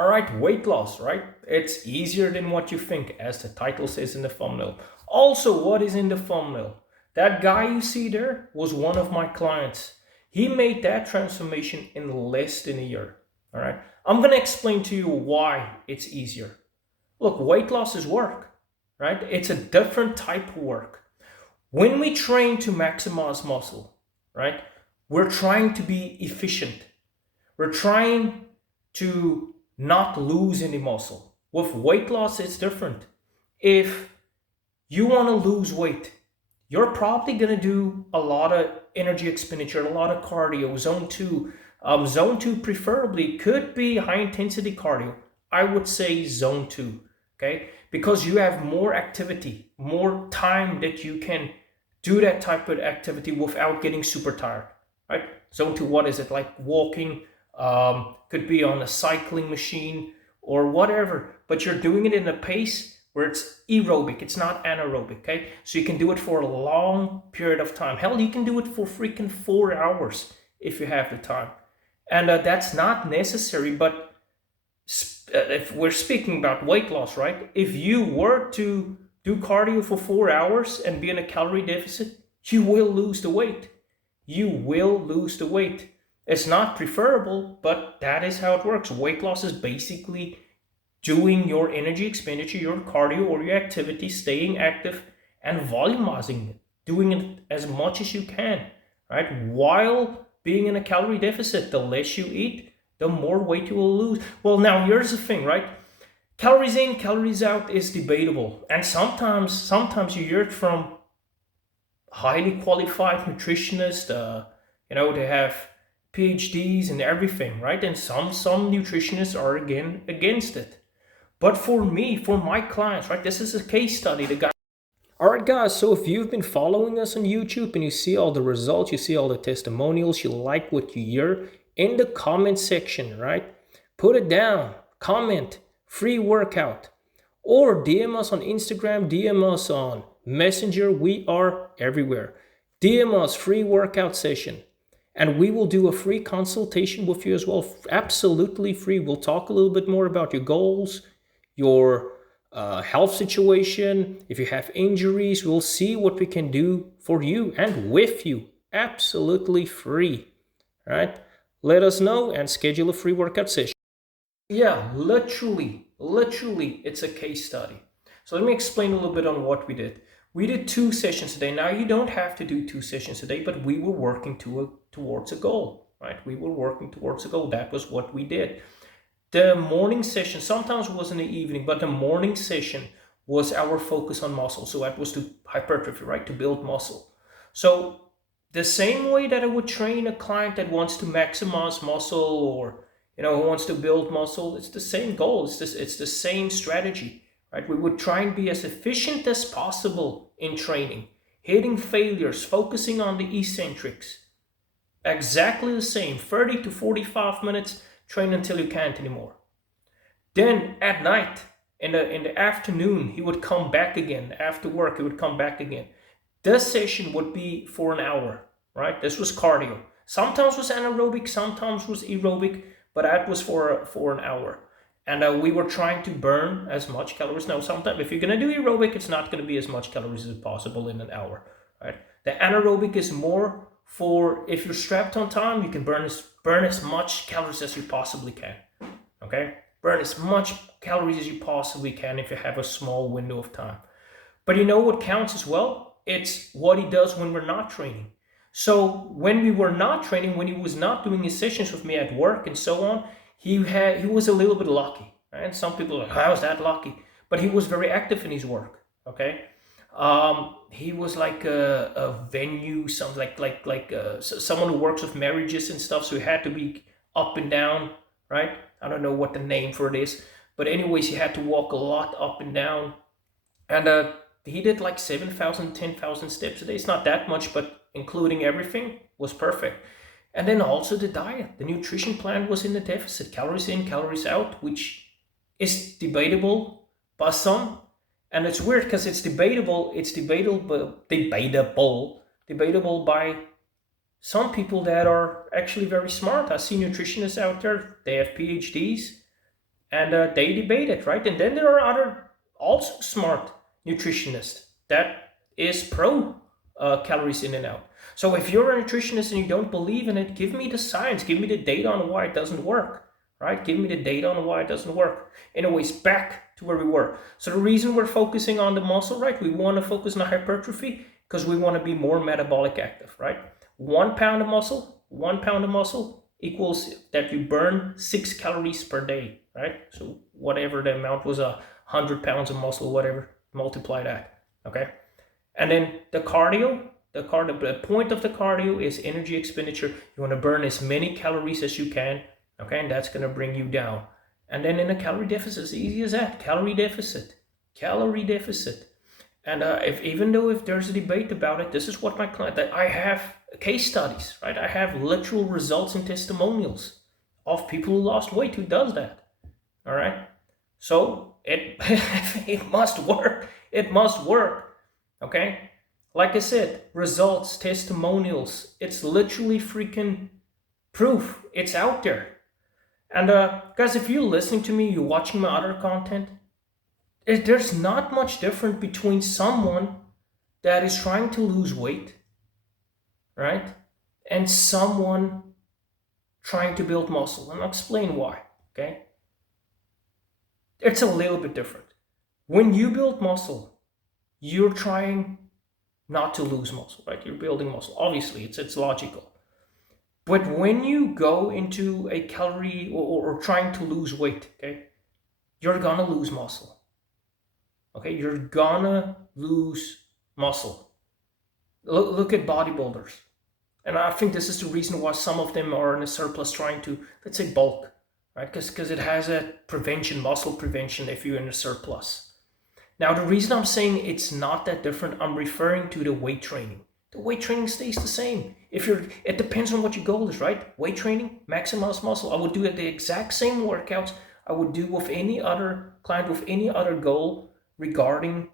All right, weight loss, right? It's easier than what you think, as the title says in the thumbnail. Also, what is in the thumbnail? That guy you see there was one of my clients. He made that transformation in less than a year. All right, I'm going to explain to you why it's easier. Look, weight loss is work, right? It's a different type of work. When we train to maximize muscle, right, we're trying to be efficient. We're trying to not lose any muscle. With weight loss, it's different. If you want to lose weight, you're probably going to do a lot of energy expenditure, a lot of cardio, zone two. Zone two preferably could be high intensity cardio. I would say zone two, okay? Because you have more activity, more time that you can do that type of activity without getting super tired, right? Zone two, what is it? Like walking, could be on a cycling machine or whatever, but you're doing it in a pace where it's aerobic, it's not anaerobic, okay? So you can do it for a long period of time. Hell, you can do it for freaking 4 hours if you have the time. And that's not necessary, but if we're speaking about weight loss, right? If you were to do cardio for 4 hours and be in a calorie deficit, you will lose the weight. You will lose the weight. It's not preferable, but that is how it works. Weight loss is basically doing your energy expenditure, your cardio or your activity, staying active and volumizing it, doing it as much as you can, right? While being in a calorie deficit, the less you eat, the more weight you will lose. Well, now here's the thing, right? Calories in, calories out is debatable. And sometimes you hear it from highly qualified nutritionists, they have PhDs and everything, right? And some nutritionists are again against it. But for me, for my clients, right, this is a case study. The guy. All right, guys. So if you've been following us on YouTube and you see all the results, you see all the testimonials, you like what you hear, in the comment section, right? Put it down, comment, free workout, or DM us on Instagram, DM us on Messenger. We are everywhere. DM us free workout session. And we will do a free consultation with you as well. Absolutely free. We'll talk a little bit more about your goals, your health situation. If you have injuries, we'll see what we can do for you and with you. Absolutely free. All right? Let us know and schedule a free workout session. Yeah, literally, it's a case study. So let me explain a little bit on what we did. We did 2 sessions a day. Now you don't have to do 2 sessions a day, but we were working towards a goal, right? We were working towards a goal. That was what we did. The morning session sometimes was in the evening, but the morning session was our focus on muscle. So that was to hypertrophy, right? To build muscle. So the same way that I would train a client that wants to maximize muscle or who wants to build muscle, it's the same goal. It's the same strategy, right? We would try and be as efficient as possible in training, hitting failures, focusing on the eccentrics. Exactly the same, 30 to 45 minutes, train until you can't anymore. Then at night, in the afternoon, he would come back again. After work, he would come back again. This session would be for an hour, right? This was cardio. Sometimes was anaerobic, sometimes was aerobic, but that was for an hour. And we were trying to burn as much calories. Now, sometimes if you're going to do aerobic, it's not going to be as much calories as possible in an hour, right? The anaerobic is more for if you're strapped on time, you can burn as much calories as you possibly can, okay? Burn as much calories as you possibly can if you have a small window of time. But you know what counts as well? It's what he does when we're not training. So when we were not training, when he was not doing his sessions with me at work and so on, he was a little bit lucky. Right? And some people are like, how is that lucky? But he was very active in his work. Okay, he was like a venue, something like someone who works with marriages and stuff. So he had to be up and down, right? I don't know what the name for it is, but anyways, he had to walk a lot up and down, and he did like 7,000, 10,000 steps a day. It's not that much, but including everything was perfect. And then also the diet, the nutrition plan was in the deficit, calories in, calories out, which is debatable by some. And it's weird because it's debatable by some people that are actually very smart. I see nutritionists out there, they have PhDs, and they debate it, right? And then there are other also smart nutritionists that is pro calories in and out. So if you're a nutritionist and you don't believe in it, give me the science, give me the data on why it doesn't work, right? Give me the data on why it doesn't work. Anyways, back to where we were. So the reason we're focusing on the muscle, right? We want to focus on hypertrophy because we want to be more metabolic active, right? 1 pound of muscle equals that you burn 6 calories per day, right? So whatever the amount was, 100 pounds of muscle, whatever, multiply that, okay? And then the point of the cardio is energy expenditure. You want to burn as many calories as you can, okay? And that's going to bring you down. And then in a calorie deficit, it's easy as that. Calorie deficit. And even though there's a debate about it, this is what my client, that I have case studies, right? I have literal results and testimonials of people who lost weight who does that. All right. So it must work. It must work. Okay. Like I said, results, testimonials. It's literally freaking proof. It's out there. And guys, if you're listening to me, you're watching my other content, there's not much different between someone that is trying to lose weight, right, and someone trying to build muscle. And I'll explain why, okay? It's a little bit different. When you build muscle, you're trying not to lose muscle, right? You're building muscle. Obviously, it's logical. But when you go into a calorie or trying to lose weight, okay, you're gonna lose muscle. Okay, you're gonna lose muscle. Look at bodybuilders. And I think this is the reason why some of them are in a surplus trying to, let's say, bulk, right? Because it has a prevention, muscle prevention if you're in a surplus. Now, the reason I'm saying it's not that different, I'm referring to the weight training. The weight training stays the same. It depends on what your goal is, right? Weight training, maximize muscle. I would do the exact same workouts I would do with any other client with any other goal regarding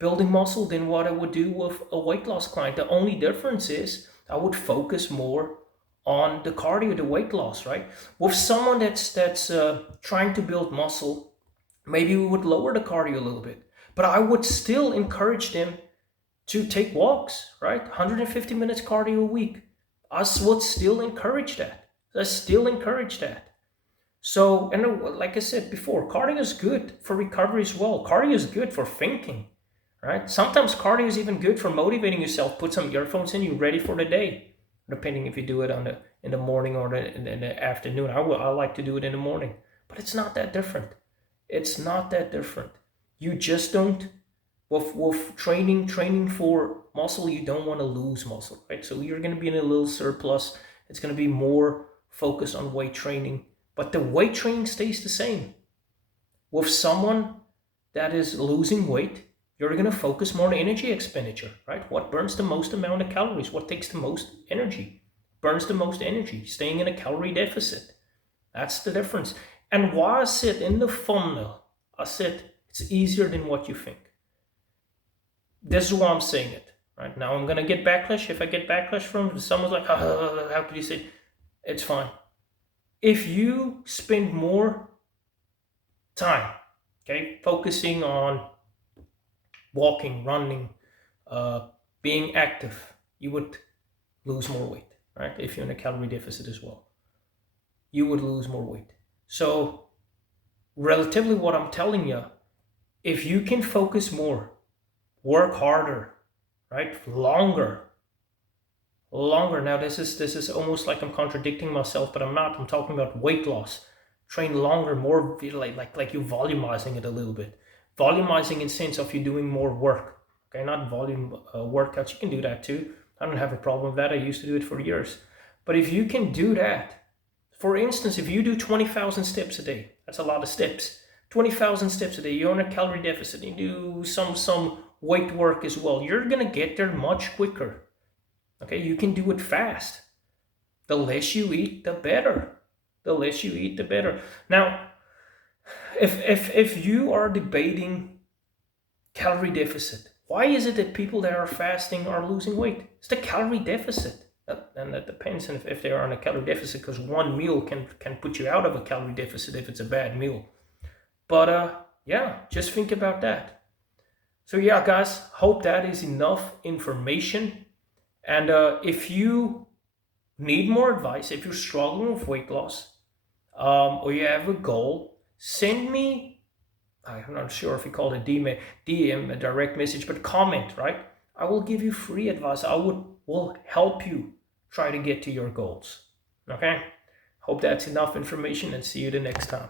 building muscle than what I would do with a weight loss client. The only difference is I would focus more on the cardio, the weight loss, right? With someone that's trying to build muscle, maybe we would lower the cardio a little bit, but I would still encourage them to take walks, right? 150 minutes cardio a week. I would still encourage that. So, and like I said before, cardio is good for recovery as well. Cardio is good for thinking, right? Sometimes cardio is even good for motivating yourself. Put some earphones in, you're ready for the day, depending if you do it in the morning or in the afternoon. I like to do it in the morning, but it's not that different. You just don't, with training for muscle, you don't want to lose muscle, right? So you're going to be in a little surplus. It's going to be more focused on weight training. But the weight training stays the same. With someone that is losing weight, you're going to focus more on energy expenditure, right? What burns the most amount of calories? What takes the most energy? Burns the most energy, staying in a calorie deficit. That's the difference. And why I said in the thumbnail, I said it's easier than what you think. This is why I'm saying it, right? Now I'm going to get backlash. If I get backlash from someone's like, how could you say? It's fine. If you spend more time, okay, focusing on walking, running, being active, you would lose more weight, right? If you're in a calorie deficit as well, you would lose more weight. So relatively what I'm telling you, if you can focus more, work harder, right? Longer. Now this is almost like I'm contradicting myself, but I'm not. I'm talking about weight loss. Train longer, more, like you're volumizing it a little bit. Volumizing in sense of you doing more work. Okay, not volume workouts. You can do that too. I don't have a problem with that. I used to do it for years. But if you can do that, for instance, if you do 20,000 steps a day, that's a lot of steps. 20,000 steps a day, you're on a calorie deficit, you do some weight work as well, you're gonna get there much quicker. Okay, you can do it fast. The less you eat, the better. Now, if you are debating calorie deficit, why is it that people that are fasting are losing weight? It's the calorie deficit. And that depends on if they are on a calorie deficit, because one meal can put you out of a calorie deficit if it's a bad meal. But yeah, just think about that. So yeah, guys, hope that is enough information. And if you need more advice, if you're struggling with weight loss, or you have a goal, send me, I'm not sure if you call it DM, a direct message, but comment, right? I will give you free advice. Will help you try to get to your goals. Okay? Hope that's enough information, and see you the next time.